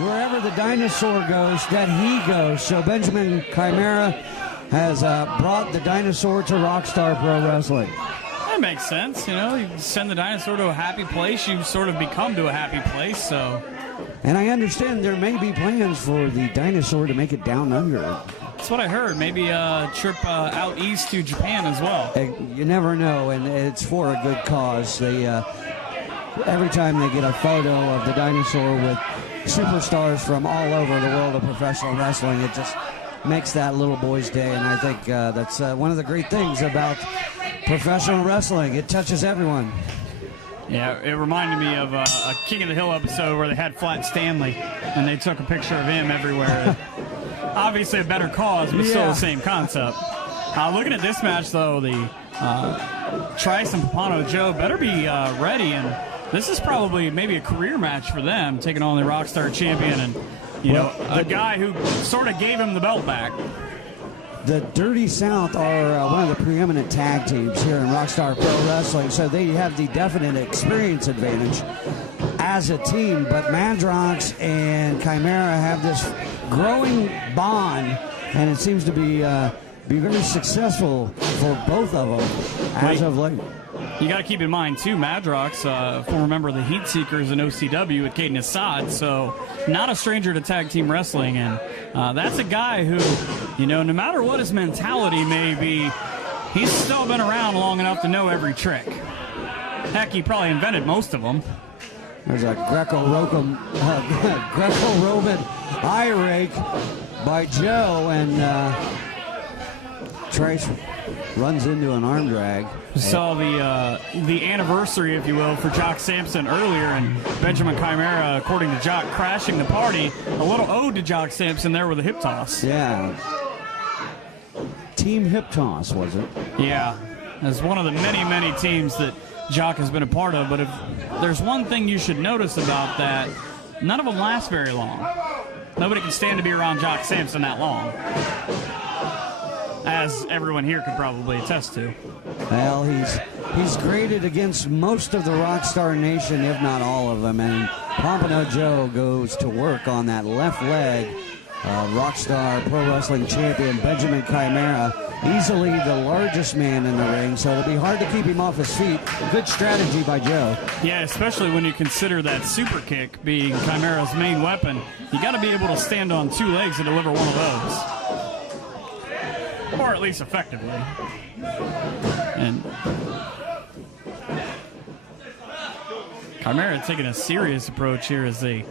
wherever the dinosaur goes, that he goes. So Benjamin Chimera has brought the dinosaur to Rockstar Pro Wrestling. That makes sense. You know, you send the dinosaur to a happy place, you sort of become to a happy place, so. And I understand there may be plans for the dinosaur to make it down under. That's what I heard. Maybe a trip out east to Japan as well. You never know, and it's for a good cause. They every time they get a photo of the dinosaur with superstars from all over the world of professional wrestling, it just makes that little boy's day. And I think that's one of the great things about professional wrestling. It touches everyone. Yeah, it reminded me of a King of the Hill episode where they had Flat Stanley, and they took a picture of him everywhere. Obviously a better cause, but still the same concept. Looking at this match, though, the Trice and Papano Joe better be ready, and this is probably maybe a career match for them, taking on the Rockstar champion and, you know, a guy who sort of gave him the belt back. The Dirty South are one of the preeminent tag teams here in Rockstar Pro Wrestling, so they have the definite experience advantage as a team. But Madrox and Chimera have this growing bond, and it seems to be very successful for both of them as of late. You got to keep in mind, too, Madrox, former member of the Heat Seekers and OCW with Caden Assad, so not a stranger to tag team wrestling. And that's a guy who, you know, no matter what his mentality may be, he's still been around long enough to know every trick. Heck, he probably invented most of them. There's a Greco-Roman eye rake by Joe, and Trace runs into an arm drag. We saw the anniversary, if you will, for Jock Sampson earlier, and Benjamin Chimera, according to Jock, crashing the party. A little ode to Jock Sampson there with a hip toss. Yeah. Team hip toss, was it? Yeah. As one of the many, many teams that Jock has been a part of, but if there's one thing you should notice about that, none of them last very long. Nobody can stand to be around Jock Sampson that long, as everyone here could probably attest to. Well, he's graded against most of the Rockstar Nation, if not all of them, and Pompano Joe goes to work on that left leg. Rockstar Pro Wrestling champion Benjamin Chimera, easily the largest man in the ring, so it'll be hard to keep him off his feet. Good strategy by Joe. Yeah, especially when you consider that super kick being Chimera's main weapon. You got to be able to stand on two legs and deliver one of those. Or at least effectively. And Chimera taking a serious approach here as they,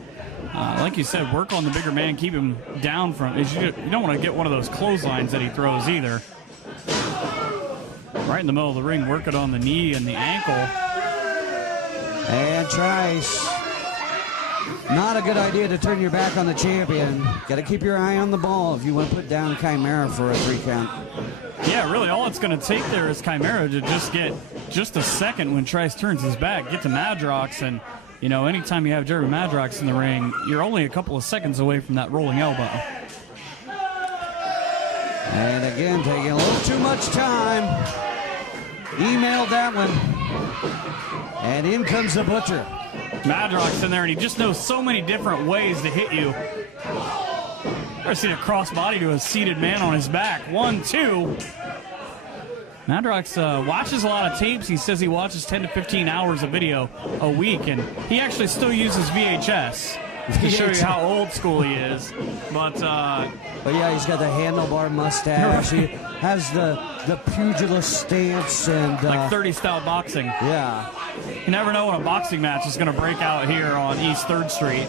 like you said, work on the bigger man, keep him down from. You don't want to get one of those clotheslines that he throws either. Right in the middle of the ring, working on the knee and the ankle. And Trice. Not a good idea to turn your back on the champion. Got to keep your eye on the ball if you want to put down Chimera for a 3 count. Yeah, really, all it's going to take there is Chimera to just get just a second when Trice turns his back, get to Madrox, and, you know, anytime you have Jerry Madrox in the ring, you're only a couple of seconds away from that rolling elbow. And again, taking a little too much time. Emailed that one. And in comes the Butcher. Madrox in there, and he just knows so many different ways to hit you. I've seen a crossbody to a seated man on his back. 1, 2. Madrox watches a lot of tapes. He says he watches 10 to 15 hours of video a week, and he actually still uses VHS to show you how old school he is. But yeah, he's got the handlebar mustache. He has the pugilist stance and like 30 style boxing. Yeah. You never know when a boxing match is going to break out here on East 3rd Street.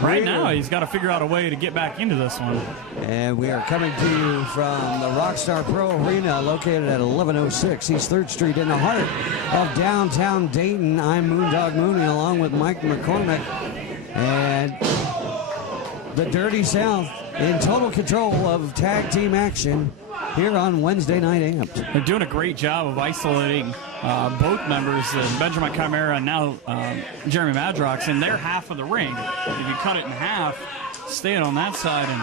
Right now, he's got to figure out a way to get back into this one. And we are coming to you from the Rockstar Pro Arena, located at 1106 East 3rd Street in the heart of downtown Dayton. I'm Moondog Mooney along with Mike McCormick. And the Dirty South in total control of tag team action here on Wednesday Night Amped. They're doing a great job of isolating both members, Benjamin Chimera and now Jeremy Madrox, in their half of the ring. If you cut it in half, stay it on that side, and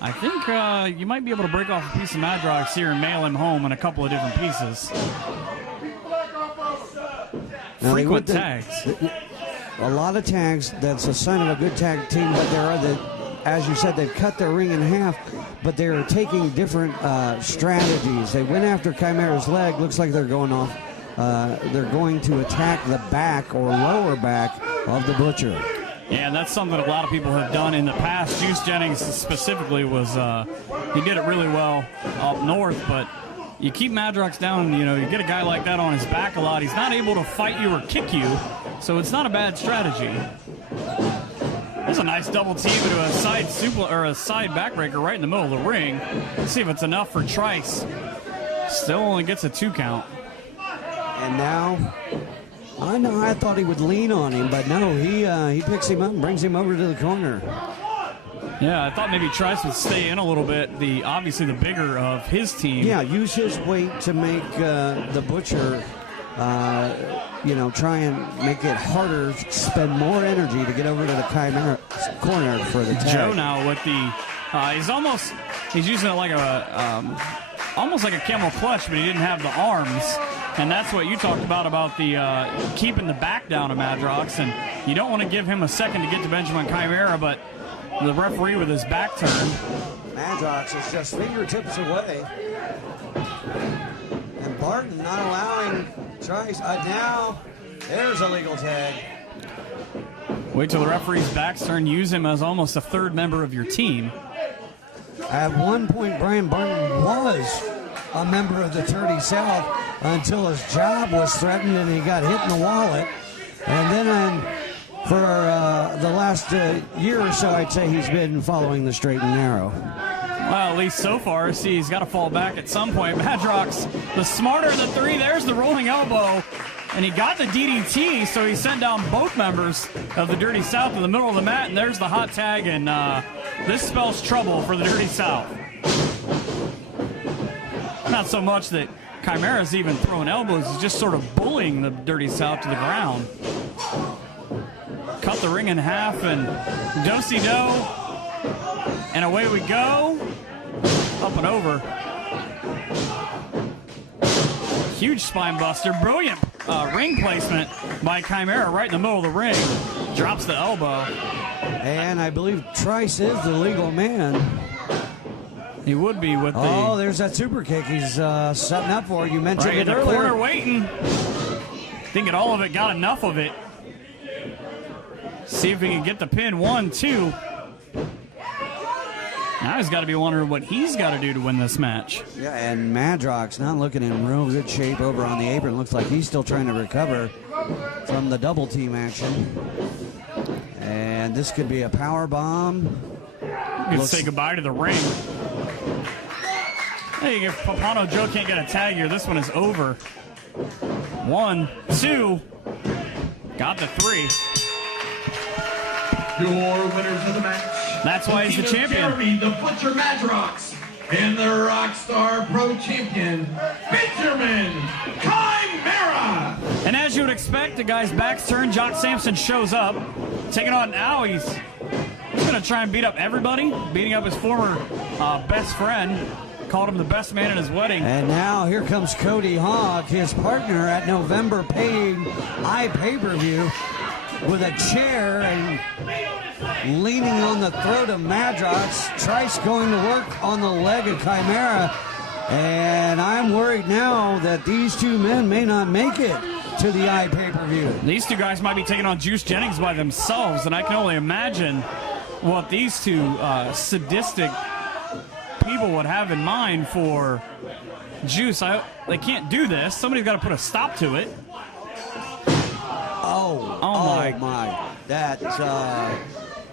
I think you might be able to break off a piece of Madrox here and mail him home in a couple of different pieces. Frequent tags. a lot of tags. That's a sign of a good tag team, but there are as you said, they've cut their ring in half, but they're taking different strategies. They went after Chimera's leg. Looks like they're going off. They're going to attack the back or lower back of the Butcher. Yeah, and that's something a lot of people have done in the past. Juice Jennings specifically was, he did it really well up north, but you keep Madrox down, you get a guy like that on his back a lot. He's not able to fight you or kick you, so it's not a bad strategy. There's a nice double team into a side or a side backbreaker right in the middle of the ring. Let's see if it's enough for Trice. Still only gets a 2 count. And now, I thought he would lean on him, but no, he picks him up and brings him over to the corner. Yeah, I thought maybe Trice would stay in a little bit. Obviously the bigger of his team. Yeah, use his weight to make the Butcher, try and make it harder, spend more energy to get over to the Chimera corner for the tag. Joe now with he's using it like almost like a camel clutch, but he didn't have the arms. And that's what you talked about the keeping the back down of Madrox. And you don't want to give him a second to get to Benjamin Chimera, but the referee with his back turned. Madrox is just fingertips away. And Barton not allowing Trice. Now, there's a legal tag. Wait till the referee's back's turned. Use him as almost a third member of your team. At one point, Brian Barton was a member of the Dirty South until his job was threatened and he got hit in the wallet. And then for the last year or so, I'd say he's been following the straight and narrow. Well, at least so far. See, he's got to fall back at some point. Madrox, the smarter of the three. There's the rolling elbow. And he got the DDT, so he sent down both members of the Dirty South in the middle of the mat. And there's the hot tag, and this spells trouble for the Dirty South. Not so much that Chimera's even throwing elbows. He's just sort of bullying the Dirty South to the ground. Cut the ring in half, and do-si-do. And away we go. Up and over. Huge spine buster. Brilliant ring placement by Chimera right in the middle of the ring. Drops the elbow. And I believe Trice is the legal man. He would be with the... Oh, there's that super kick he's setting up for. You mentioned right it in the earlier. corner waiting. Thinking all of it, got enough of it. See if he can get the pin. 1, 2. Now he's got to be wondering what he's got to do to win this match. Yeah, and Madrox not looking in real good shape over on the apron. Looks like he's still trying to recover from the double team action. And this could be a power bomb. You can say goodbye to the ring. Hey, if Papano Joe can't get a tag here, this one is over. 1, 2. Got the 3. Your winners of the match. That's why he's the champion. Jeremy the Butcher Madrox and the Rockstar Pro Champion, Benjamin Chimera. And as you would expect, the guy's back's turned. Jock Sampson shows up. Taking on now, he's going to try and beat up everybody. Beating up his former best friend. Called him the best man at his wedding. And now here comes Cody Hogg, his partner at November paid pay-per-view, with a chair and leaning on the throat of Madrox. Trice going to work on the leg of Chimera. And I'm worried now that these two men may not make it to the pay-per-view. These two guys might be taking on Juice Jennings by themselves, and I can only imagine what these two sadistic people would have in mind for Juice. They can't do this. Somebody's got to put a stop to it. Oh my. That's,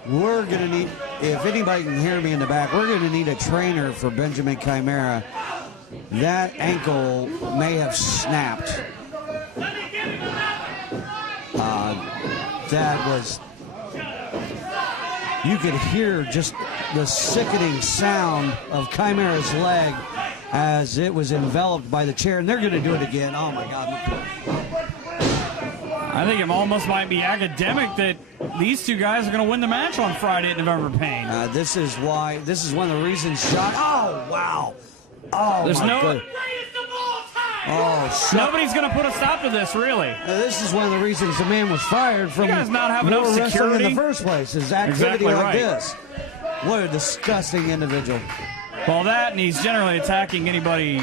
we're going to need, if anybody can hear me in the back, we're going to need a trainer for Benjamin Chimera. That ankle may have snapped. That was, you could hear just the sickening sound of Chimera's leg as it was enveloped by the chair, and they're going to do it again. Oh my God. I think it almost might be academic that these two guys are going to win the match on Friday at November Pain. This is one of the reasons John. Oh, wow. Oh, There's my no. God. Oh, shut. Nobody's going to put a stop to this, really. This is one of the reasons the man was fired from You guys not have enough wrestling security? in the first place. Is activity Exactly like right. this. What a disgusting individual. Well, that, and he's generally attacking anybody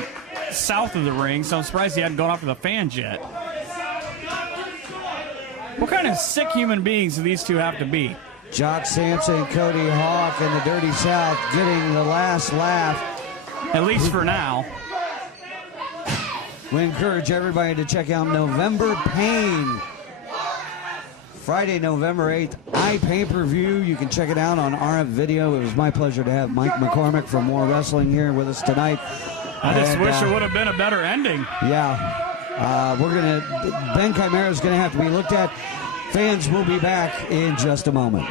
south of the ring, so I'm surprised he hadn't gone after the fans yet. What kind of sick human beings do these two have to be? Jock Sampson, Cody Hawk, and the Dirty South getting the last laugh. At least for now. We encourage everybody to check out November Pain. Friday, November 8th, pay-per-view. You can check it out on RF Video. It was my pleasure to have Mike McCormick from More Wrestling here with us tonight. I just wish it would have been a better ending. Yeah. Ben Chimera is going to have to be looked at. Fans will be back in just a moment.